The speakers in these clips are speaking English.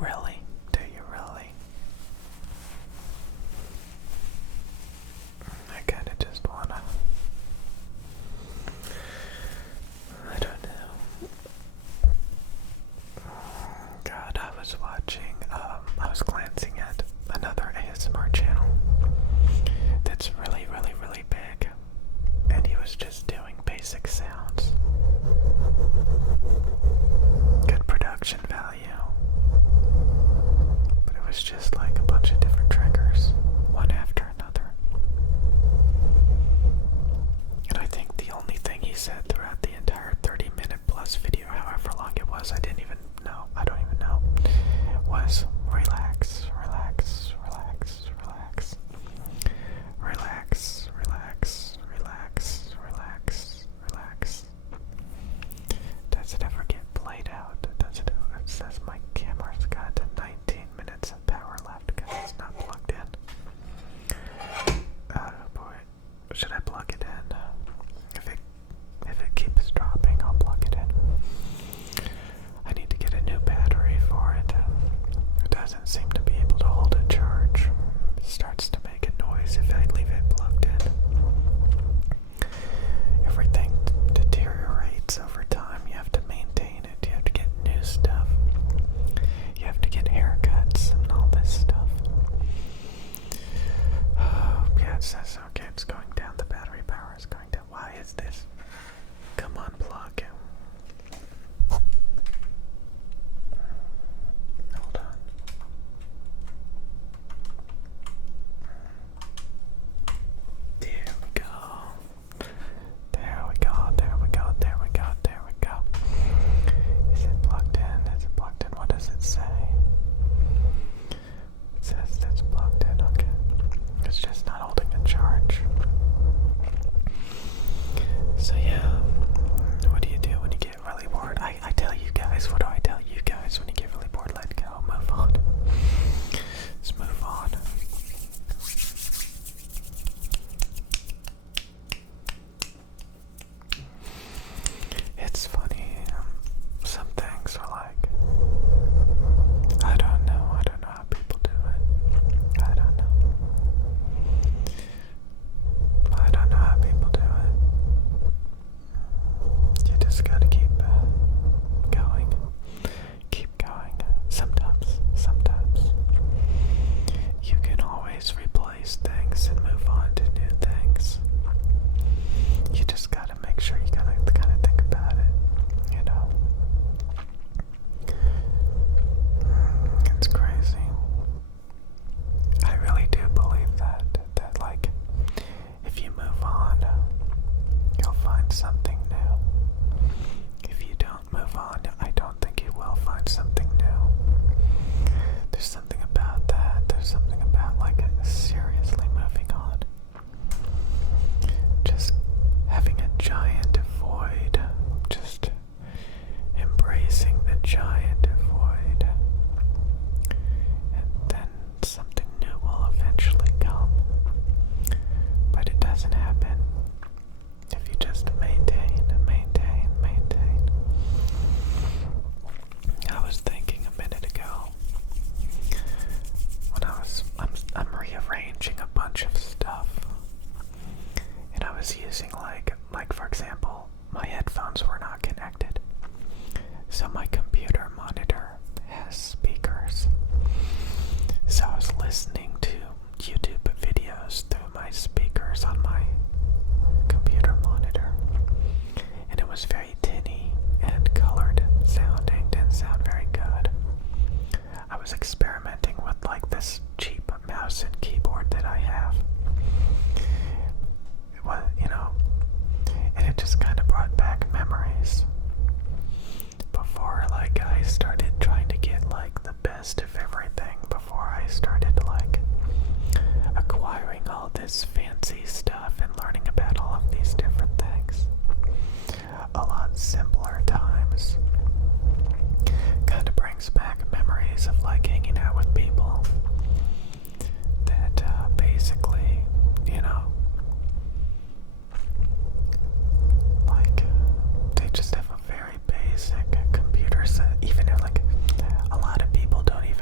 really? Do you really? I kinda just wanna... I don't know. God, I was watching, I was glancing at another ASMR channel that's really, really, really big, and he was just doing basic sounds. Good production value, but it was just like a bunch of different triggers, one after another. And I think the only thing he said throughout the entire 30-minute plus video, however long it was, I don't even know, was relax, relax, relax, relax, relax, relax, relax, relax, relax. Does it ever get played out? Does it? It says my camera's got 19 minutes of power left because it's not plugged in. Oh boy, should I plug it in? If it keeps dropping, I'll plug it in. I need to get a new battery for it. It doesn't seem to be able to hold a charge. It starts to make a noise if I leave it plugged in. Everything deteriorates over time. You have to maintain it. You have to get new stuff. You have to get haircuts and all this stuff. Yeah, it says, okay, it's going down. The battery power is going down. Why is this? Come on, plug. Hold on. There we go. There we go. There we go. There we go. There we go. Is it plugged in? Is it plugged in? What does it say? It says it's plugged in. Okay. It's just not holding a charge. So yeah, what do you do when you get really bored? I tell you guys, what do I tell you guys when you get really bored? Let go, move on. Let's move on. It's funny, some things are like, I don't know how people do it. I don't know how people do it. You just gotta keep going. Keep going. Sometimes you can always replace things and move on to new things. You just gotta make sure you gotta kind of think about it, you know. It's crazy. I really do believe that like, if you move on, you'll find something new. If you don't move on, I don't think you will find something new. There's something about that. There's something about like seriously moving on. Just having a giant void. Just embracing the giant void. And then something new will eventually come. But it doesn't happen if you just maintain. I was thinking a minute ago when I'm rearranging a bunch of stuff, and I was using like for example, my headphones were not connected, so my computer monitor has speakers. So I was listening to YouTube videos through my speakers on my computer monitor, and it was very tinny and colored sounding. Didn't sound very good. I was experimenting with like this cheap mouse and keyboard that I have. It was, you know, and it just kind of brought back memories. Before like I started trying to get like the best of everything, before I started like acquiring all this fancy stuff and learning about all of these different things. A lot simpler times. Kind of brings back memories of like hanging out with people that basically, you know, like they just have a very basic computer set. Even if like a lot of people don't even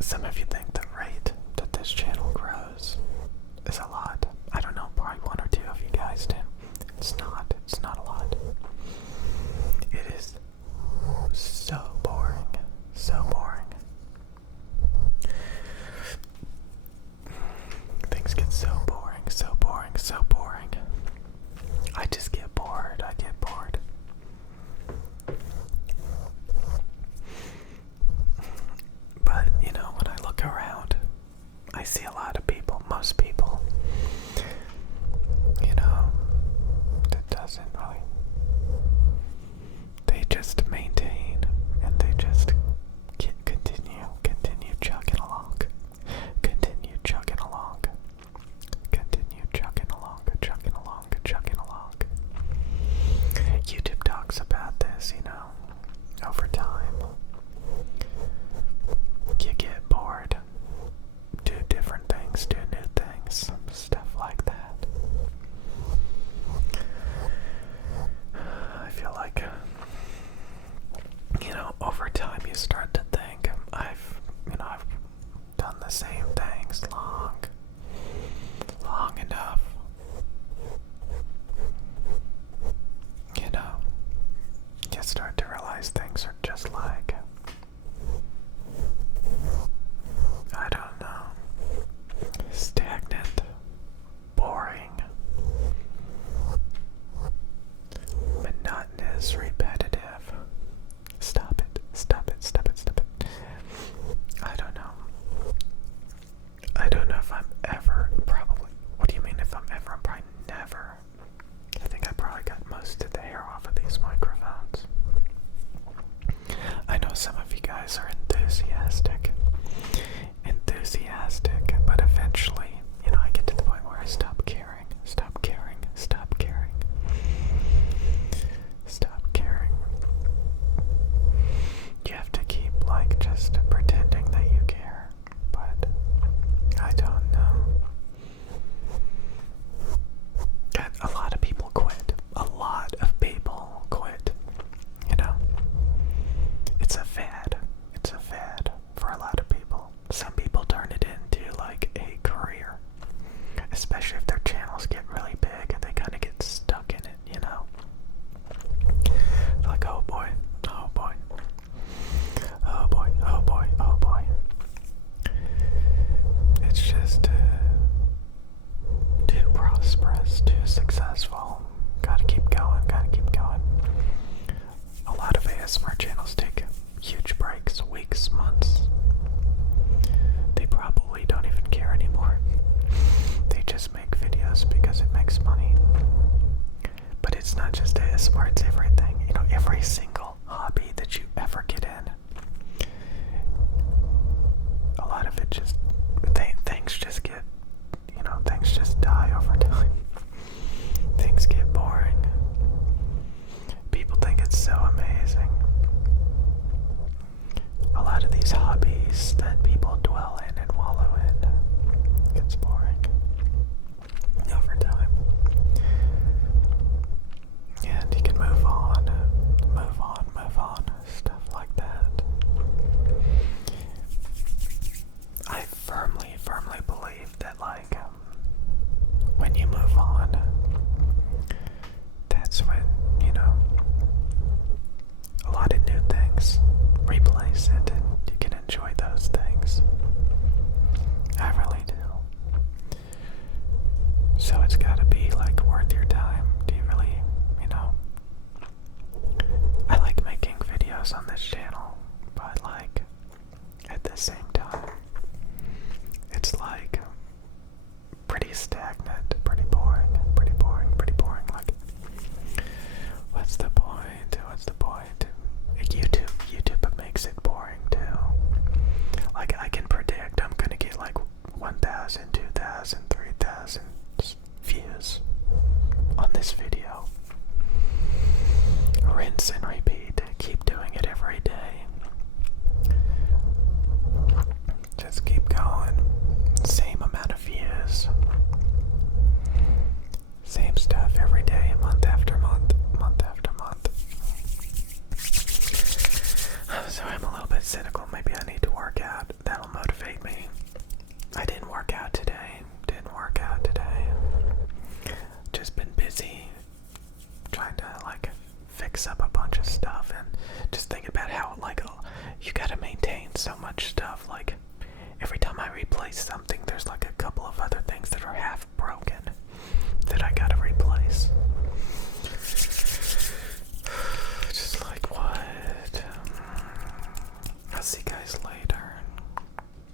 some of you think the rate that this channel grows is a lot. I don't know, probably one or two of you guys do. It's not a lot. It is so boring, so boring. Things get so boring, so boring, so boring. I just get bored, I get bored. But, you know, when I look around, I see a lot of people, most people, you know, that doesn't really, they just maintain, and they just continue chugging along, continue chugging along, continue chugging along, chugging along, chugging along. YouTube talks about this, you know, over time. You get bored, do different things, do new things, stuff like that. I feel like, you know, over time you start to think, I've done the same things long enough. You know, you start to realize things are just like, I don't know, stagnant, boring, monotonous, repetitive. Stop it, stop it, stop it, stop it. I don't know. I don't know if I'm ever, probably, what do you mean if I'm ever? I'm probably never. I think I probably got most of the hair off of these microphones. I know some of you guys are enthusiastic, but eventually, you know, I get to the point where I stop caring, stop caring, stop caring, stop caring. You have to keep, like, just pretending that you care, but I don't know. A lot of people quit. A lot of people quit. You know? It's a fad. It's a fad for a lot of people. Some people turn it into, like, a career. Especially if their channels get really big and they kind of get stuck in it, you know? Like, oh boy, oh boy. Oh boy, oh boy, oh boy. It's just too prosperous, too successful. Gotta keep going, gotta keep going. A lot of ASMR channels take huge breaks, weeks, months. They probably don't even care anymore. They just make videos because it makes money. But it's not just ASMR, it's everything. You know, every single hobby that you ever get in. A lot of it just, things just get, you know, things just die over time. Things get boring. People think it's so amazing. A lot of these hobbies that people dwell in and wallow in gets boring over time. And you can move on, stuff like that. I firmly believe that, like, when you move on, that's when, you know, a lot of new things replace it and you can enjoy those things. I really do. racks up a bunch of stuff, and just think about how, like, you gotta maintain so much stuff. Like, every time I replace something,